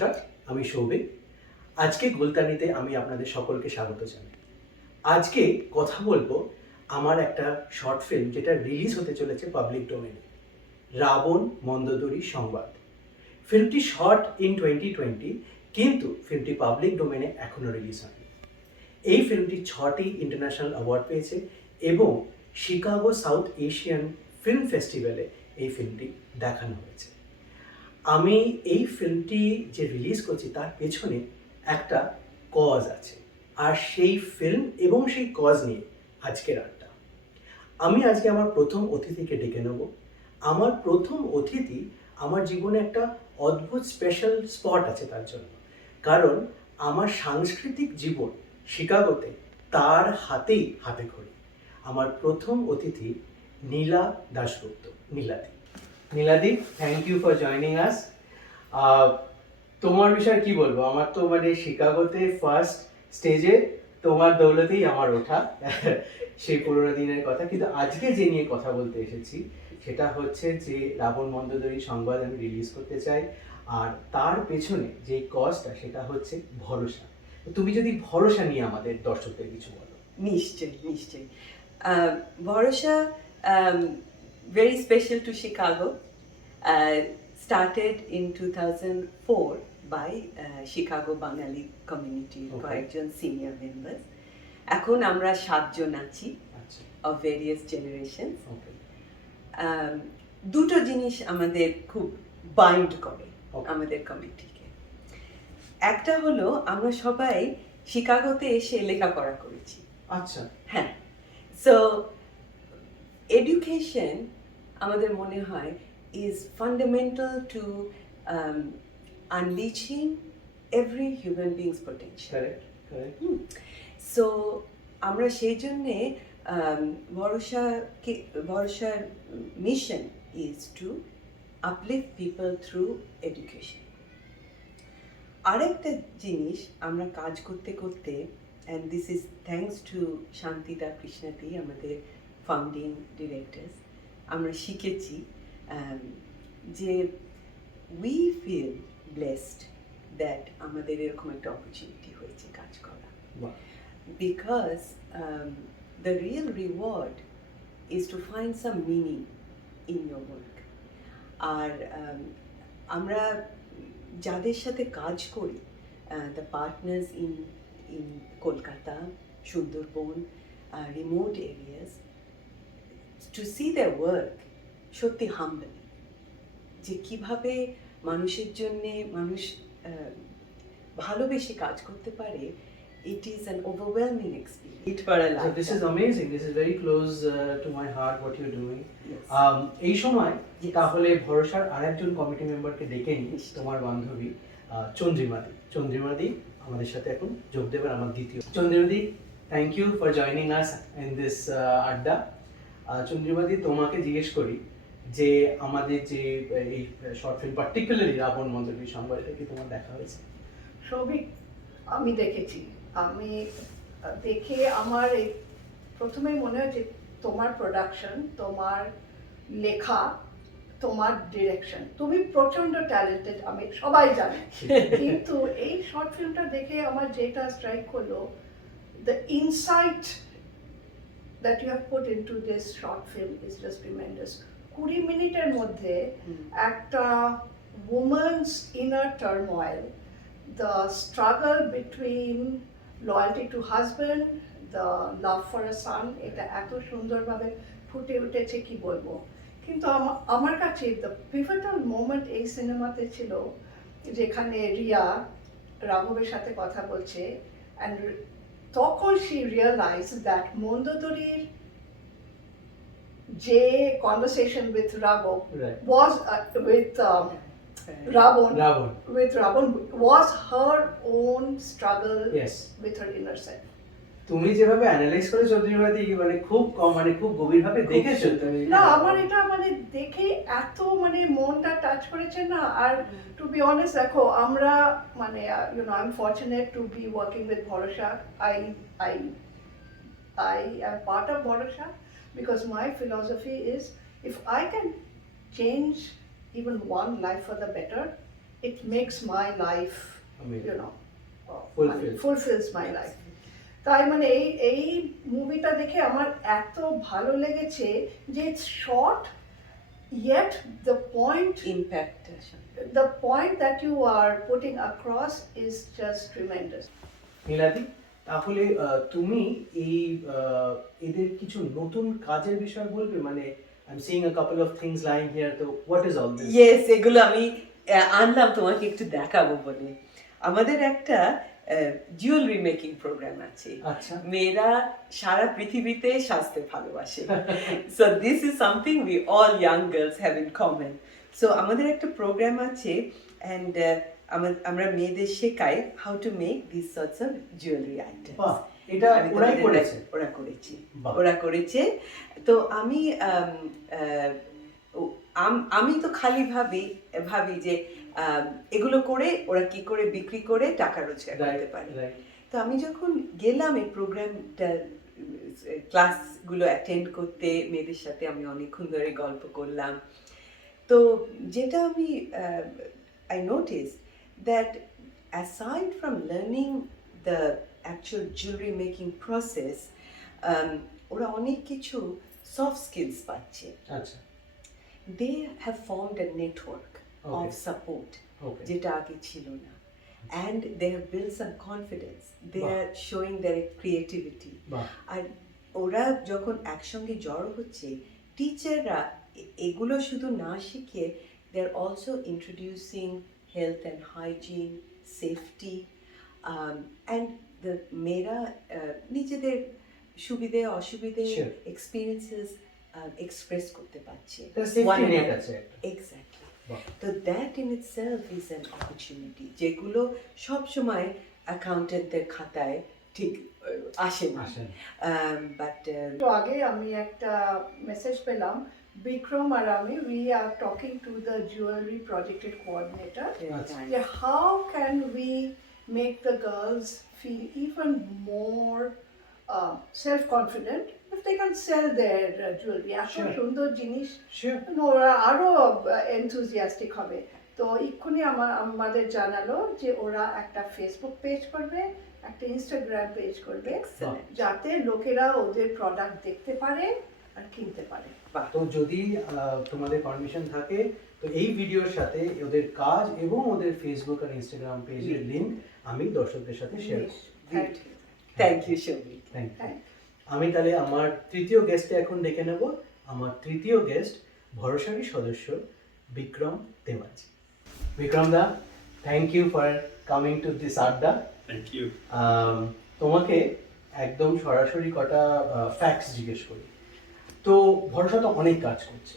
নমস্কার, আমি সৌভিক। আজকে গোলতানিতে আমি আপনাদের সকলকে স্বাগত জানাই। আজকে কথা বলবো আমার একটা শর্ট ফিল্ম যেটা রিলিজ হতে চলেছে পাবলিক ডোমেনে, রাবণ মন্দোদরী সংবাদ। ফিল্মটি শর্ট ইন 2020, কিন্তু ফিল্মটি পাবলিক ডোমেনে এখনও রিলিজ হয়নি। এই ফিল্মটি 6টি ইন্টারন্যাশনাল অ্যাওয়ার্ড পেয়েছে এবং শিকাগো সাউথ এশিয়ান ফিল্ম ফেস্টিভ্যালে এই ফিল্মটি দেখানো হয়েছে। আমি এই ফিল্মটি যে রিলিজ করছি তার পেছনে একটা কজ আছে, আর সেই ফিল্ম এবং সেই কজ নিয়ে আজকের আড্ডা। আমি আজকে আমার প্রথম অতিথিকে ডেকে নেব। আমার প্রথম অতিথি আমার জীবনে একটা অদ্ভুত স্পেশাল স্পট আছে তার জন্য, কারণ আমার সাংস্কৃতিক জীবন শিকাগোতে তার হাতেই হাতে খড়ি। আমার প্রথম অতিথি নীলা দাশগুপ্ত, নীলাদি। নীলাদি, thank you for joining us. তোমার বিষয়ে কি বলবো? আমার তো শিকাগোতে ফার্স্ট স্টেজে তোমার দৌলতেই আমার ওঠা সেই পুরোনো দিনের কথা। কিন্তু আজকে যে নিয়ে কথা বলতে এসেছি সেটা হচ্ছে যে রাবণ মন্দোদরী সংবাদ আমি রিলিজ করতে চাই, আর তার পেছনে যে কজটা সেটা হচ্ছে ভরসা। তুমি যদি ভরসা নিয়ে আমাদের দর্শকদের কিছু বলো। নিশ্চয়ই। ভরসা very special to Chicago. Started in 2004 by Chicago Bangali community, কয়েকজন সিনিয়র মেম্বার্স। এখন আমরা 7 জন আছি of various generations. দুটো জিনিস আমাদের খুব বাইন্ড করে আমাদের কমিটিকে। একটা হলো আমরা সবাই শিকাগোতে এসে লেখাপড়া করেছি। আচ্ছা, হ্যাঁ। সো এডুকেশন আমাদের মনে হয় is fundamental to unleashing every human being's potential. Correct. So আমরা সেই জন্যে ভরসার mission is to uplift people through education. আরেকটা জিনিস আমরা কাজ করতে করতে, and this is thanks to Shantida Krishnadi, আমাদের ফাউন্ডিং ডিরেক্টরস, আমরা শিখেছি যে we feel blessed that আমাদের এরকম একটা অপরচুনিটি হয়েছে কাজ করা, because the real reward is to find some meaning in your work. আর আমরা যাদের সাথে কাজ করি, the partners in Kolkata, Sundarban, remote areas, to see their work সত্যি হাম্বল, যে কিভাবে মানুষের জন্য মানুষ ভালোবেসে কাজ করতে পারে। It is an overwhelming experience for a lifetime. So this is amazing. This is very close to my heart what you're doing. Yes. এই সময় তাহলে ভরসার আরেকজন কমিটি মেম্বারকে ডেকে নিই, তোমার বান্ধবী চন্দ্রিমাদি আমাদের সাথে এখন যোগ দেবেন, আমার দ্বিতীয়। চন্দ্রিমাদি, thank you for joining us in this adda. চন্দ্রিমাদি, তোমাকে জিজ্ঞেস করি যে আমাদের যে এই short film, particularly Ravan Mandodari সংবাদটা কি তোমার দেখা হয়েছে? সৌভিক, আমি দেখেছি। আমি দেখে আমার প্রথমেই মনে হয় যে তোমার প্রোডাকশন, তোমার লেখা, তোমার ডিরেকশন, তুমি প্রচন্ড ট্যালেন্টেড, আমি সবাই জানি। কিন্তু এই শর্ট ফিল্মটা দেখে আমার যেটা স্ট্রাইক করলো, the insight that you have put into this short film is just tremendous. 20 মিনিটের মধ্যে একটা woman's inner turmoil, the struggle between loyalty to husband, the love for a son, এটা এত সুন্দরভাবে ফুটে উঠেছে কি বলবো। কিন্তু আমার কাছে the pivotal moment এই সিনেমাতে ছিল যেখানে রিয়া রাঘবের সাথে কথা বলছে, and তখন she realized that মন্দোদরীর যে conversation with Raghav was with Ravan was her own struggle with her inner self. তুমি যেভাবে অ্যানালাইজ করে চন্দ্রিমাদি, খুব গভীরভাবে দেখেছো তুমি। না, আমার এটা দেখে এত মনটা টাচ করেছে না। আর টু বি অনেস্ট, দেখো আমরা I'm fortunate to be working with Bharosha. I am part of Bharosha because my philosophy is if I can change even one life for the better, it makes my life, Amazing. you know, Fulfilled. fulfills my life. তাই মানে এই মুভিটা দেখে আমার এত ভালো লেগেছে যে it's short yet impact the point that you are putting across is just tremendous. Niladi, তাহলে তুমি এই এদের কিছু নতুন কাজের বিষয় বলবে, মানে I am seeing a couple of things lying here, তো what is all this? Yes, এগুলো আমি আনলাম তোমাকে একটু দেখাবো বলে। আমাদের একটা জুয়েলারি মেকিং প্রোগ্রাম আছে। আচ্ছা। মেয়েরা সারা পৃথিবীতে সাজতে ভালোবাসে। So this is something we all young girls have in common. So আমাদের একটা প্রোগ্রাম আছে অ্যান্ড আমরা মেয়েদের শেখাই how to make this sorts of jewellery items. বাহ, এটা ওরাই করেছে? ওরা করেছে। তো আমি তো খালি ভাবি যে এগুলো করে ওরা কি করে বিক্রি করে টাকা রোজগার করতে পারে। তো আমি যখন গেলাম এই প্রোগ্রামটা ক্লাসগুলো অ্যাটেন্ড করতে, মেয়েদের সাথে আমি অনেকক্ষণ ধরে গল্প করলাম। তো যেটা আমি I noticed that aside from learning the actual jewelry making process, ওরা অনেক কিছু সফট স্কিলস পাচ্ছে। আচ্ছা। They have formed a network of support, যেটা আগে ছিল না, and they have built some confidence. They are showing their creativity. আর ওরা যখন একসঙ্গে জড়ো হচ্ছে, টিচাররা এগুলো শুধু না শিখে they are also introducing health and hygiene, safety, and the মেয়েরা নিজেদের সুবিধে অসুবিধে experiences express করতে পারছে। Exactly. So that in itself is an opportunity, যেগুলো সব সময় অ্যাকাউন্টেন্টদের খাতায় ঠিক আসে না। বাট আগে আমি একটা মেসেজ পেলাম, Bikram আর আমি, we are talking to the jewelry projected coordinator. How can we make the girls feel even more self-confident if they can sell their jewelry? এত সুন্দর জিনিস, ওরা আরো enthusiastic হবে। তো এক্ষুনি আমাদের জানালো যে ওরা একটা ফেসবুক পেজ করবে, একটা ইনস্টাগ্রাম পেজ করবে, যাতে লোকেরা ওদের প্রোডাক্ট দেখতে পারে আর কিনতে পারে। তো যদি তোমাদের পারমিশন থাকে তো এই ভিডিওর সাথে ওদের কাজ এবং ওদের ফেসবুক আর ইনস্টাগ্রাম পেজের লিংক আমি দর্শকদের সাথে শেয়ার করব। Thank you Shouvik. আমি তাহলে আমার তৃতীয় গেস্টকে এখন ডেকে নেব। আমার তৃতীয় গেস্ট ভরসারি সদস্য বিক্রম তেওয়াজি। Bikram da, thank you for coming to this adda. Thank you. তোমাকে একদম সরাসরি কটা ফ্যাক্টস জিজ্ঞেস করি। তো ভরসা তো অনেক কাজ করছে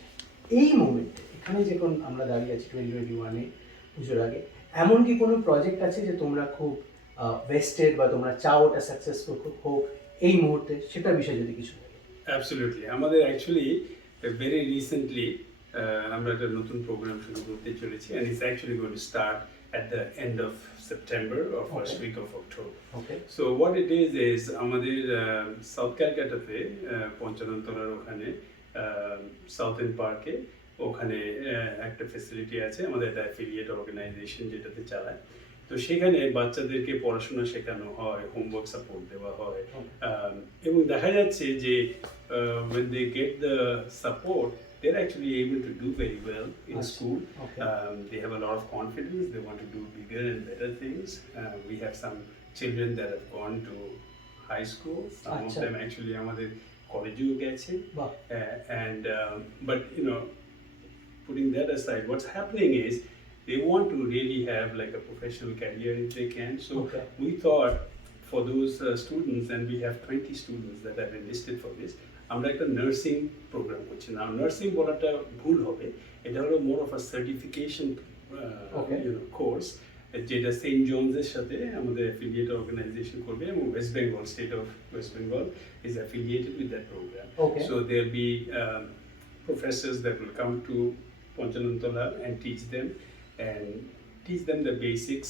এই মুমেন্টে, এখানে যখন আমরা দাঁড়িয়ে আছি 2021-এ পুজোর আগে, এমন কি কোনো প্রজেক্ট আছে যে তোমরা খুব ভেস্টেড বা তোমরা চাও ওটা সাকসেসফুল হোক এই মুহূর্তে, সেটা বিষয়ে যদি কিছু বলো। অ্যাবসলিউটলি। আমাদের অ্যাকচুয়ালি ভেরি রিসেন্টলি আমরা একটা নতুন প্রোগ্রাম শুরু করতে চলেছি, and it's actually going to start at the end of September or first week of October. So what it is আমাদের সাউথ ক্যালকাটাতে পঞ্চাননতলার ওখানে সাউথেন পার্কে ওখানে একটা ফেসিলিটি আছে, আমাদের একটা অ্যাফিলিয়েট অর্গানাইজেশন যেটাতে চালায়। তো সেখানে বাচ্চাদেরকে পড়াশোনা শেখানো হয়, হোমওয়ার্ক সাপোর্ট দেওয়া হয়, এবং দেখা যাচ্ছে যে when they get the support, they're actually able to do very well in school. They have a lot of confidence, they want to do bigger and better things. We have some children that have gone to high school, some of them actually আমাদের কলেজেও গেছে, and but you know, putting that aside, what's happening is they want to really have like a professional career if they can. So we thought for those students, and we have 20 students that have enlisted for this, আমরা একটা nursing programme করছি। না, nursing বলাটা ভুল হবে, এটা হলো more of a certification course, যেটা সেন্ট জনসের সাথে আমাদের অ্যাফিলিয়েট অর্গানাইজেশন করবে, এবং West Bengal, state of West Bengal is affiliated with that program. So there'll be professors that will come to Ponchanantola and teach them the basics,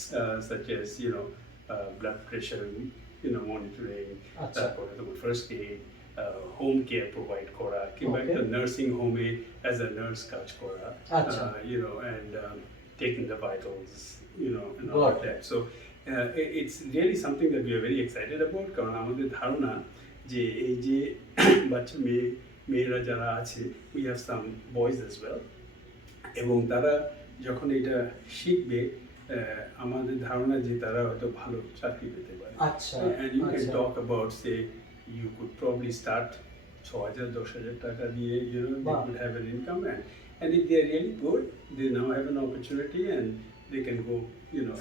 such as blood pressure monitoring, first aid, home care provide kora, কিংবা একটা nursing হোমে as a nurse কাজ করা, and taking the vitals, and all Got of it. that. So it's really something that we are very excited about. কারণ আমাদের ধারণা যে এই যে বাচ্চা মেয়েরা যারা আছে, we have some boys as well, এবং তারা যখন এটা শিখবে আমাদের ধারণা যে তারা হয়তো ভালো চাকরি পেতে পারে। আচ্ছা And you can আচ্ছা talk about, say, you could probably start 6,000-10,000 টাকা দিয়ে, they Wow. could have an income, and if they are really good, they now have an opportunity and they can go,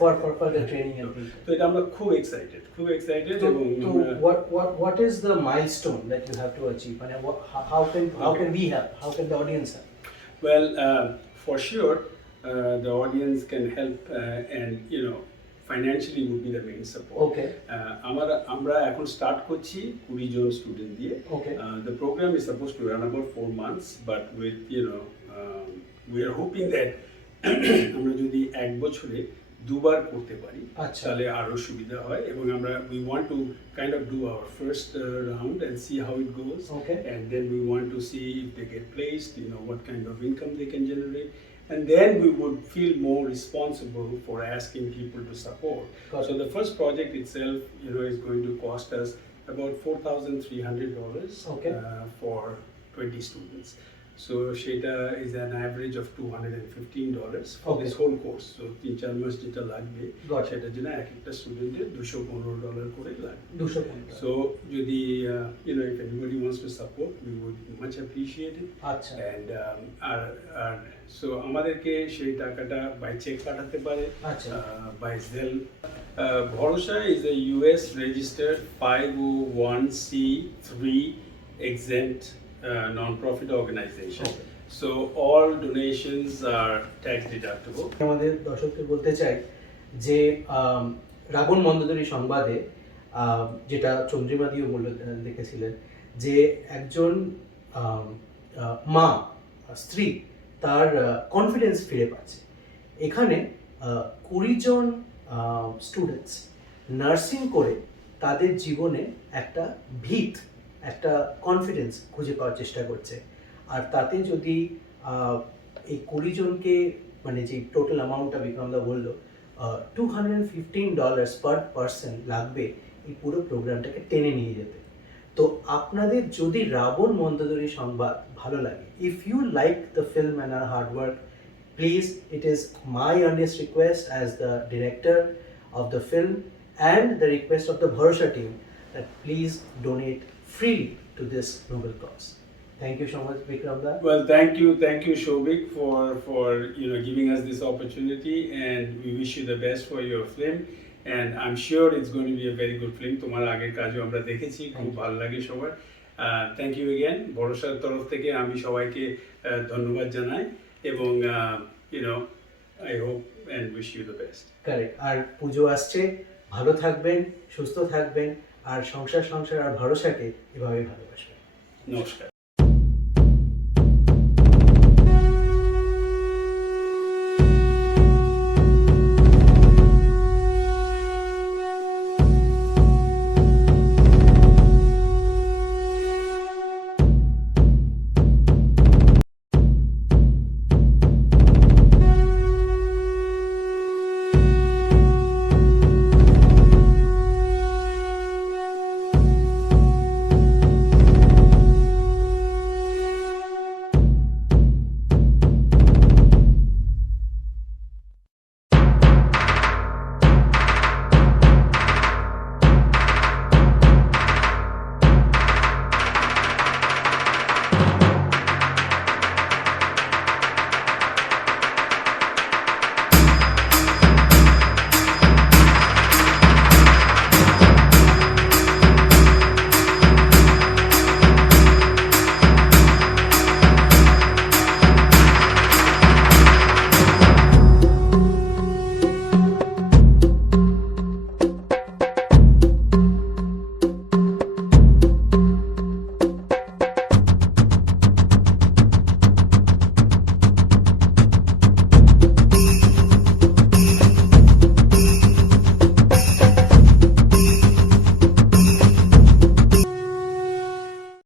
for the training and things. তো এটা আমরা খুব excited So, এবং so আমরা what is the milestone that you have to achieve? And how can we help? How can the audience help? well, for sure, the audience can help, and financially would be the main support. Okay. আমরা এখন start করছি 20 জন student দিয়ে। Okay. The program is supposed to run about 4 months, but with we are hoping that আমরা যদি এক বছরে দুবার করতে পারি আচ্ছা। তাহলে আরো সুবিধা হয়, এবং আমরা we want to kind of do our first round and see how it goes. Okay. And then we want to see if they get placed, what kind of income they can generate. And then we would feel more responsible for asking people to support. Got So it. the first project itself, is going to cost us about $4,300 Okay. For 20 students. So Sheta is an average of $215 for Okay. this whole course. So 3-4 মাস যেটা লাগবে Got it. সেটার জন্য এক একটা স্টুডেন্টের $215 করে লাগবে। 250 So যদি if anybody wants to support, we would much appreciate it. আচ্ছা And so আমাদেরকে সেই টাকাটা বাই চেক পাঠাতে পারে, আচ্ছা by Zelle. Bharosha is a US registered 501c3 exempt non-profit organization. Okay. So all donations are tax deductible. আমাদের দর্শকদের বলতে চাই যে রাবণ মন্দোদরী সংবাদে যেটা চন্দ্রিমা দিও দেখেছিলেন যে একজন মা স্ত্রী তার কনফিডেন্স ফিরে পাচ্ছে। এখানে 20 জন স্টুডেন্টস নার্সিং করে তাদের জীবনে একটা ভিত, একটা কনফিডেন্স খুঁজে পাওয়ার চেষ্টা করছে। আর তাতে যদি এই 20 জনকে মানে যে টোটাল অ্যামাউন্টটা বিক্রমদা বললো $215 পার পার্সন লাগবে এই পুরো প্রোগ্রামটাকে টেনে নিয়ে যেতে। তো আপনাদের যদি রাবণ মন্দোদরী সংবাদ ভালো লাগে, if you like the film and our hard work, please it is my earnest request as the director of the film and the request of the Bharosha team that please donate freely to this noble cause. Thank you so much, Vikramda. Well, thank you, Shobik, for giving us this opportunity, and we wish you the best for your film. And I'm sure it's going to be a very good film. তোমার আগের কাজও আমরা দেখেছি, খুব ভালো লাগে সবার। Thank you again. ভরসার তরফ থেকে আমি সবাইকে ধন্যবাদ জানাই, এবং I hope and wish you the best. Correct. আর পুজো আসছে, ভালো থাকবেন, সুস্থ থাকবেন, আর সংসার আর ভরসাকে এভাবে ভালোবাসবেন। নমস্কার।